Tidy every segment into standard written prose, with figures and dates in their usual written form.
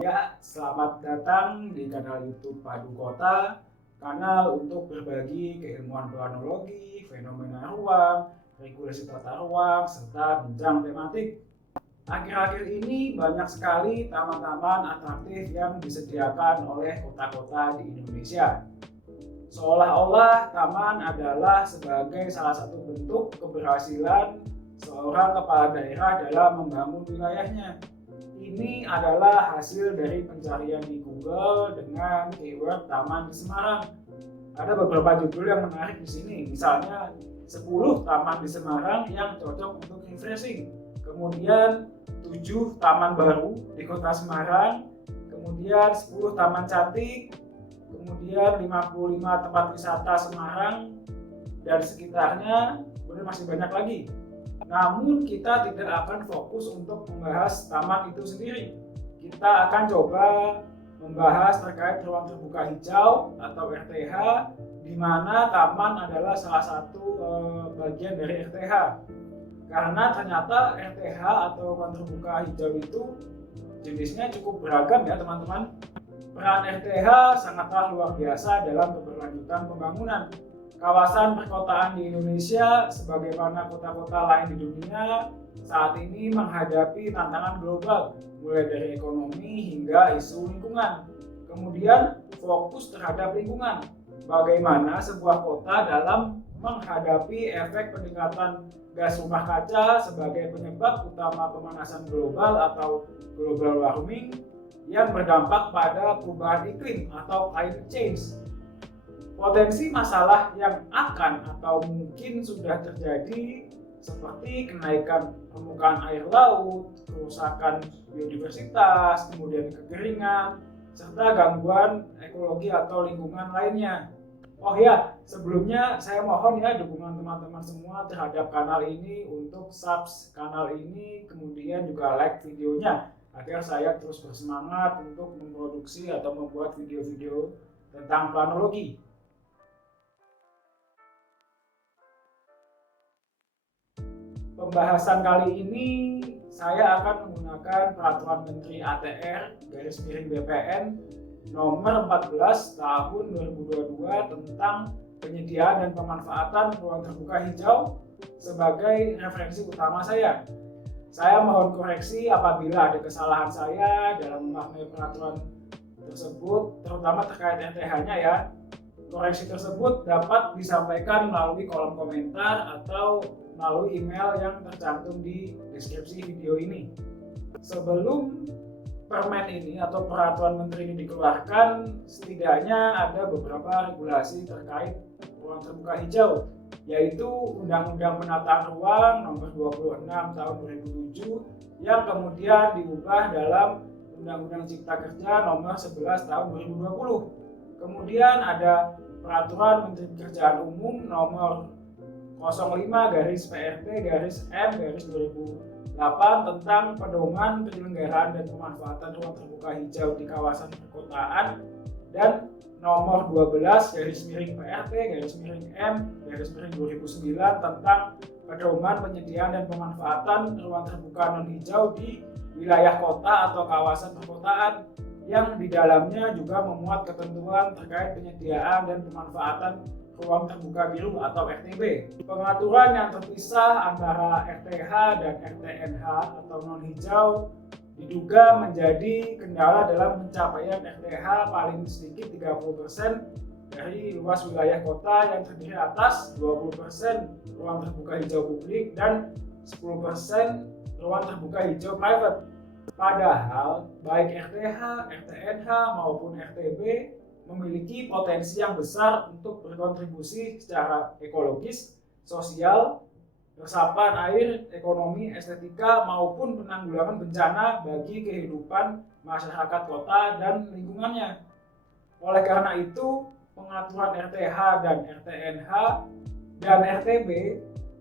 Ya, selamat datang di kanal YouTube Padu Kota, kanal untuk berbagi keilmuan planologi, fenomena ruang, regulasi tata ruang, serta bincang tematik. Akhir-akhir ini banyak sekali taman-taman atraktif yang disediakan oleh kota-kota di Indonesia. Seolah-olah taman adalah sebagai salah satu bentuk keberhasilan seorang kepala daerah dalam membangun wilayahnya. Ini adalah hasil dari pencarian di Google dengan keyword taman di Semarang. Ada beberapa judul yang menarik di sini, misalnya 10 taman di Semarang yang cocok untuk refreshing. Kemudian 7 taman baru di kota Semarang, kemudian 10 taman cantik, kemudian 55 tempat wisata Semarang dan sekitarnya, kemudian masih banyak lagi. Namun kita tidak akan fokus untuk membahas taman itu sendiri. Kita akan coba membahas terkait ruang terbuka hijau atau RTH, di mana taman adalah salah satu bagian dari RTH. Karena ternyata RTH atau ruang terbuka hijau itu jenisnya cukup beragam ya teman-teman. Peran RTH sangatlah luar biasa dalam keberlanjutan pembangunan. Kawasan perkotaan di Indonesia, sebagaimana kota-kota lain di dunia, saat ini menghadapi tantangan global, mulai dari ekonomi hingga isu lingkungan. Kemudian fokus terhadap lingkungan, bagaimana sebuah kota dalam menghadapi efek peningkatan gas rumah kaca sebagai penyebab utama pemanasan global atau global warming yang berdampak pada perubahan iklim atau climate change. Potensi masalah yang akan atau mungkin sudah terjadi seperti kenaikan permukaan air laut, kerusakan biodiversitas, kemudian kekeringan, serta gangguan ekologi atau lingkungan lainnya. Oh ya, sebelumnya saya mohon ya dukungan teman-teman semua terhadap kanal ini untuk subscribe kanal ini, kemudian juga like videonya agar saya terus bersemangat untuk memproduksi atau membuat video-video tentang planologi. Pembahasan kali ini saya akan menggunakan Peraturan Menteri ATR _BPN nomor 14 tahun 2022 tentang penyediaan dan pemanfaatan ruang terbuka hijau sebagai referensi utama saya. Saya mohon koreksi apabila ada kesalahan saya dalam memaknai peraturan tersebut, terutama terkait RTH-nya ya. Koreksi tersebut dapat disampaikan melalui kolom komentar atau melalui email yang tercantum di deskripsi video ini. Sebelum permen ini atau peraturan menteri ini dikeluarkan, setidaknya ada beberapa regulasi terkait ruang terbuka hijau, yaitu Undang-Undang Penataan Ruang nomor 26 tahun 2007 yang kemudian diubah dalam Undang-Undang Cipta Kerja nomor 11 tahun 2020. Kemudian ada Peraturan Menteri Pekerjaan Umum nomor 05-PRT-M-2008 tentang pedoman penyelenggaraan dan pemanfaatan ruang terbuka hijau di kawasan perkotaan dan nomor 12-PRT-M-2009 tentang pedoman penyediaan dan pemanfaatan ruang terbuka non hijau di wilayah kota atau kawasan perkotaan, yang di dalamnya juga memuat ketentuan terkait penyediaan dan pemanfaatan ruang terbuka biru atau RTB. Pengaturan yang terpisah antara RTH dan RTNH atau non hijau diduga menjadi kendala dalam pencapaian RTH paling sedikit 30% dari luas wilayah kota yang terdiri atas 20% ruang terbuka hijau publik dan 10% ruang terbuka hijau private. Padahal baik RTH, RTNH maupun RTB memiliki potensi yang besar untuk berkontribusi secara ekologis, sosial, resapan air, ekonomi, estetika maupun penanggulangan bencana bagi kehidupan masyarakat kota dan lingkungannya. Oleh karena itu, pengaturan RTH dan RTNH dan RTB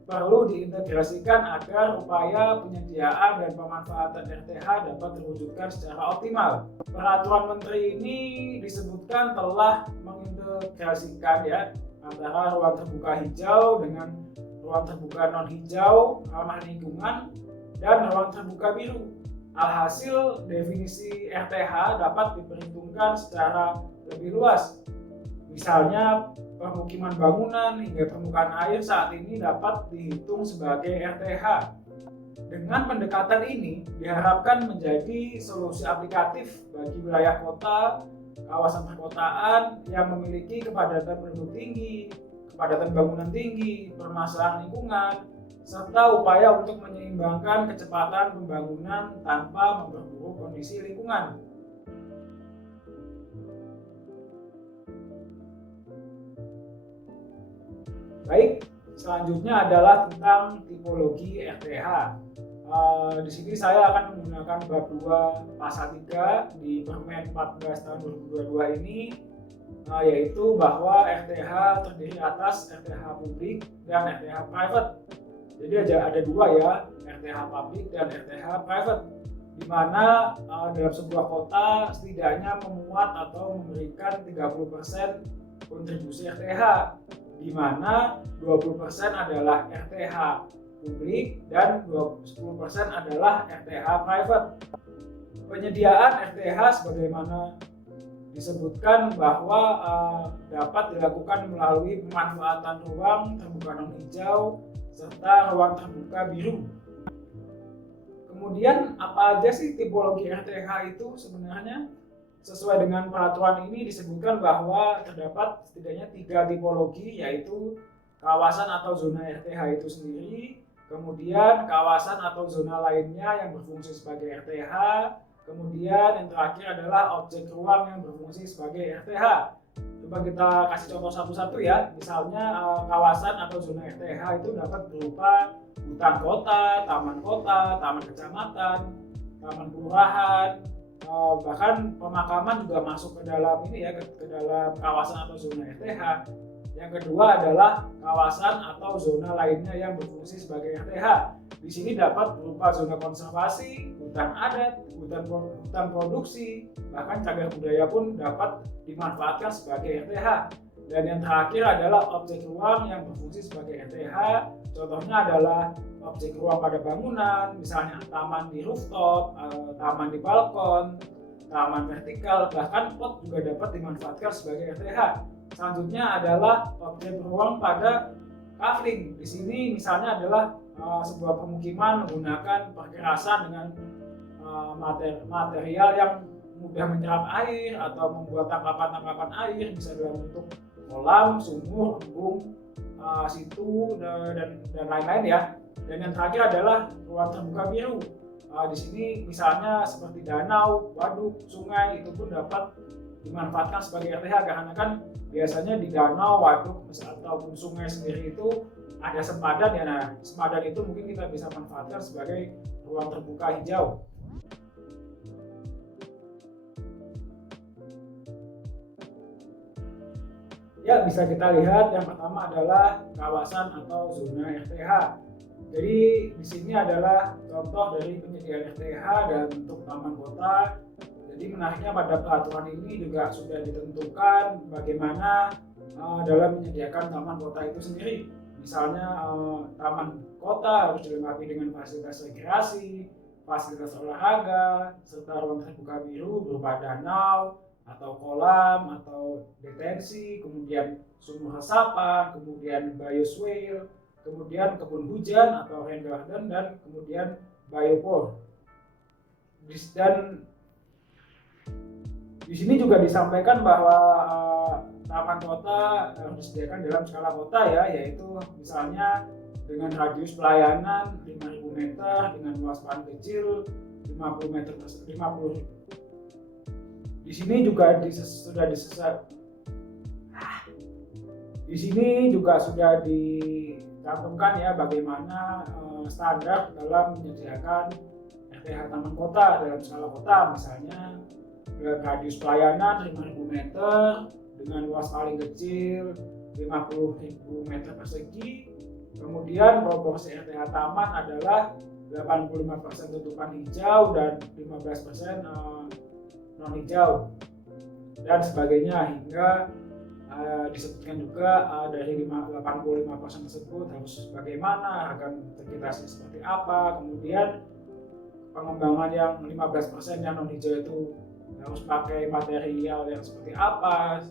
perlu diintegrasikan agar upaya penyediaan dan pemanfaatan RTH dapat terwujudkan secara optimal. Peraturan Menteri ini disebutkan telah mengintegrasikan ya antara ruang terbuka hijau dengan ruang terbuka non hijau, ramah lingkungan, dan ruang terbuka biru. Alhasil definisi RTH dapat diperhitungkan secara lebih luas. Misalnya permukiman bangunan hingga permukaan air saat ini dapat dihitung sebagai RTH. Dengan pendekatan ini diharapkan menjadi solusi aplikatif bagi wilayah kota, kawasan perkotaan yang memiliki kepadatan penduduk tinggi, kepadatan bangunan tinggi, permasalahan lingkungan, serta upaya untuk menyeimbangkan kecepatan pembangunan tanpa memperburuk kondisi lingkungan. Baik, selanjutnya adalah tentang tipologi RTH. Di sini saya akan menggunakan bab 2 pasal 3 di Permen 14 tahun 2022 ini, yaitu bahwa RTH terdiri atas RTH publik dan RTH private. Jadi ada dua ya, RTH publik dan RTH private, di mana dalam sebuah kota setidaknya memuat atau memberikan 30% kontribusi RTH, di mana 20% adalah RTH publik dan 10% adalah RTH private. Penyediaan RTH sebagaimana disebutkan bahwa dapat dilakukan melalui pemanfaatan ruang terbuka non-hijau serta ruang terbuka biru. Kemudian apa aja sih tipologi RTH itu sebenarnya? Sesuai dengan peraturan ini disebutkan bahwa terdapat setidaknya 3 tipologi, yaitu kawasan atau zona RTH itu sendiri, kemudian kawasan atau zona lainnya yang berfungsi sebagai RTH, kemudian yang terakhir adalah objek ruang yang berfungsi sebagai RTH. Coba kita kasih contoh satu-satu ya. Misalnya kawasan atau zona RTH itu dapat berupa hutan kota, taman kecamatan, taman kelurahan, bahkan pemakaman juga masuk ke dalam ini ya, ke dalam kawasan atau zona RTH. Yang kedua adalah kawasan atau zona lainnya yang berfungsi sebagai RTH. Di sini dapat berupa zona konservasi, hutan adat, hutan produksi, bahkan cagar budaya pun dapat dimanfaatkan sebagai RTH. Dan yang terakhir adalah objek ruang yang berfungsi sebagai RTH. Contohnya adalah objek ruang pada bangunan, misalnya taman di rooftop, taman di balkon, taman vertikal, bahkan pot juga dapat dimanfaatkan sebagai RTH. Selanjutnya adalah objek ruang pada kafling. Di sini misalnya adalah sebuah pemukiman menggunakan perkerasan dengan material yang mudah menyerap air atau membuat tangkapan-tangkapan air, bisa dalam bentuk kolam, sumur, embung, situ dan lain-lain ya. Dan yang terakhir adalah ruang terbuka biru. Di sini misalnya seperti danau, waduk, sungai itu pun dapat dimanfaatkan sebagai RTH, karena kan biasanya di danau, waduk ataupun sungai sendiri itu ada sempadan ya. Nah, sempadan itu mungkin kita bisa manfaatkan sebagai ruang terbuka hijau. Ya, bisa kita lihat yang pertama adalah kawasan atau zona RTH. Jadi di sini adalah contoh dari penyediaan RTH dalam bentuk taman kota. Jadi menariknya pada peraturan ini juga sudah ditentukan bagaimana dalam menyediakan taman kota itu sendiri. Misalnya taman kota harus dilengkapi dengan fasilitas rekreasi, fasilitas olahraga, serta ruang terbuka biru berupa danau atau kolam atau detensi, kemudian sumur resapan, kemudian biosphere, kemudian kebun hujan atau rain garden, dan kemudian biopore. Dan di sini juga disampaikan bahwa taman kota harus disediakan dalam skala kota ya, yaitu misalnya dengan radius pelayanan 5.000 meter dengan luas lahan kecil 50 meter 50. Di sini juga sudah dicantumkan ya bagaimana standar dalam menyediakan RTH taman kota dalam skala kota, misalnya radius pelayanan 5.000 meter dengan luas paling kecil 50.000 meter persegi. Kemudian proporsi RTH taman adalah 85% tutupan hijau dan 15% non hijau dan sebagainya, hingga disebutkan juga dari 85% tersebut harus bagaimana, akan integritasnya seperti apa. Kemudian pengembangan yang 15% yang non hijau itu harus pakai material yang seperti apa.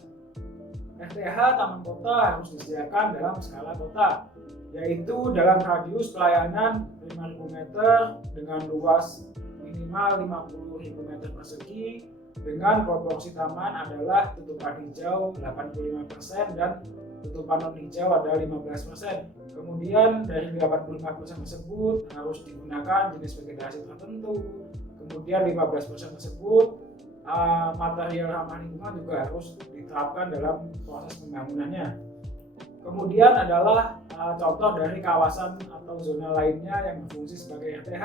RTH taman kota harus disediakan dalam skala kota, yaitu dalam radius pelayanan 5.000 meter dengan luas minimal 50.000 meter persegi, dengan proporsi taman adalah tutupan hijau 85% dan tutupan non hijau adalah 15%. Kemudian dari 85% tersebut harus digunakan jenis vegetasi tertentu. Kemudian 15% tersebut material ramah lingkungan juga harus diterapkan dalam proses pembangunannya. Kemudian adalah contoh dari kawasan atau zona lainnya yang berfungsi sebagai RTH.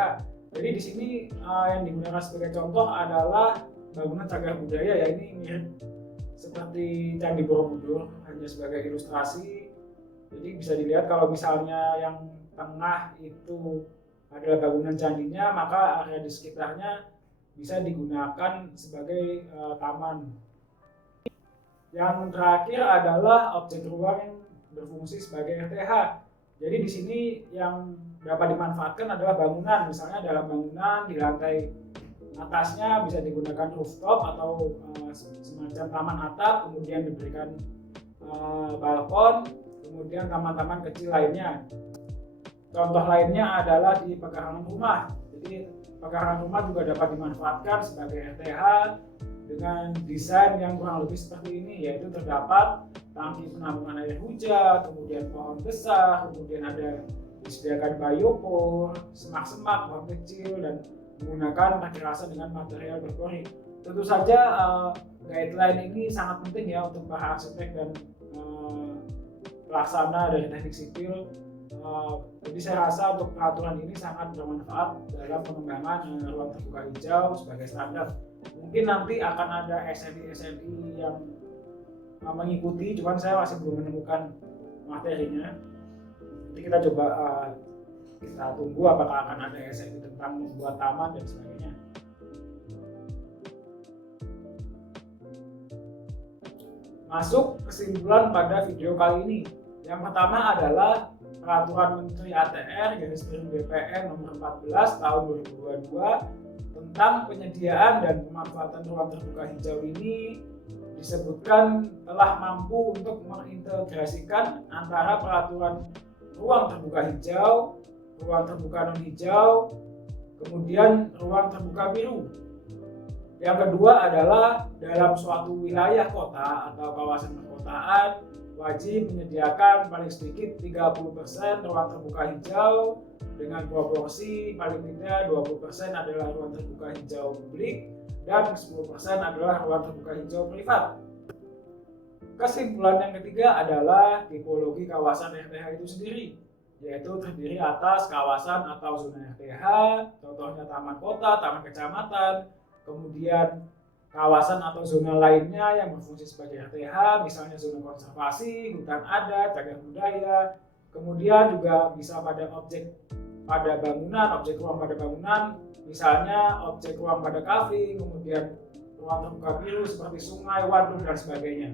Jadi di sini yang digunakan sebagai contoh adalah bangunan cagar budaya, ya ini mirip seperti Candi Borobudur hanya sebagai ilustrasi. Jadi bisa dilihat kalau misalnya yang tengah itu adalah bangunan candinya, maka area di sekitarnya bisa digunakan sebagai taman. Yang terakhir adalah objek ruang yang berfungsi sebagai RTH. Jadi di sini yang dapat dimanfaatkan adalah bangunan, misalnya dalam bangunan di lantai atasnya bisa digunakan rooftop atau semacam taman atap, kemudian diberikan balkon, kemudian taman-taman kecil lainnya. Contoh lainnya adalah di pekarangan rumah. Jadi pekarangan rumah juga dapat dimanfaatkan sebagai RTH dengan desain yang kurang lebih seperti ini, yaitu terdapat tangki penampungan air hujan, kemudian pohon besar, kemudian ada disediakan biopor, semak-semak, pohon kecil, dan menggunakan raksasa dengan material berpori. Tentu saja guideline ini sangat penting ya untuk para arsitek dan pelaksana dari teknik sipil. Jadi saya rasa untuk peraturan ini sangat bermanfaat dalam pengembangan ruang terbuka hijau sebagai standar. Mungkin nanti akan ada SNI yang mengikuti, cuman saya masih belum menemukan materinya. Nanti kita coba kita tunggu apakah akan ada SNI tentang membuat taman dan sebagainya. Masuk kesimpulan pada video kali ini. Yang pertama adalah Peraturan Menteri ATR /BPN nomor 14 tahun 2022 tentang penyediaan dan pemanfaatan ruang terbuka hijau ini disebutkan telah mampu untuk mengintegrasikan antara peraturan ruang terbuka hijau, ruang terbuka non hijau, kemudian ruang terbuka biru. Yang kedua adalah dalam suatu wilayah kota atau kawasan perkotaan wajib menyediakan paling sedikit 30% ruang terbuka hijau dengan proporsi paling tidak 20% adalah ruang terbuka hijau publik dan 10% adalah ruang terbuka hijau privat. Kesimpulan yang ketiga adalah tipologi kawasan RTH itu sendiri, yaitu terdiri atas kawasan atau zona RTH, contohnya taman kota, taman kecamatan, kemudian kawasan atau zona lainnya yang berfungsi sebagai RTH, misalnya zona konservasi, hutan adat, cagar budaya, kemudian juga bisa pada objek pada bangunan, objek ruang pada bangunan, misalnya objek ruang pada kafe, kemudian ruang terbuka biru seperti sungai, waduk, dan sebagainya.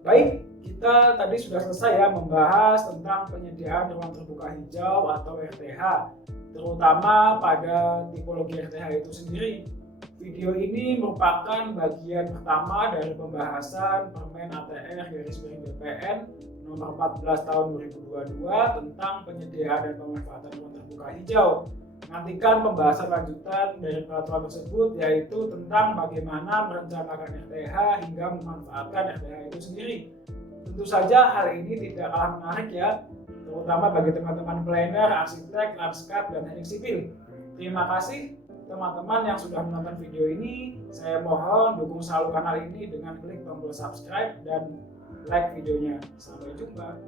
Baik, kita tadi sudah selesai ya membahas tentang penyediaan ruang terbuka hijau atau RTH, terutama pada tipologi RTH itu sendiri. Video ini merupakan bagian pertama dari pembahasan Permen ATR /BPN nomor 14 tahun 2022 tentang penyediaan dan pemanfaatan ruang terbuka hijau. Nantikan pembahasan lanjutan dari peraturan tersebut, yaitu tentang bagaimana merencanakan RTH hingga memanfaatkan RTH itu sendiri. Tentu saja hal ini tidak kalah menarik ya, terutama bagi teman-teman planner, arsitek, lanskap, dan teknik sipil. Terima kasih teman-teman yang sudah menonton video ini. Saya mohon dukung selalu kanal ini dengan klik tombol subscribe dan like videonya. Sampai jumpa.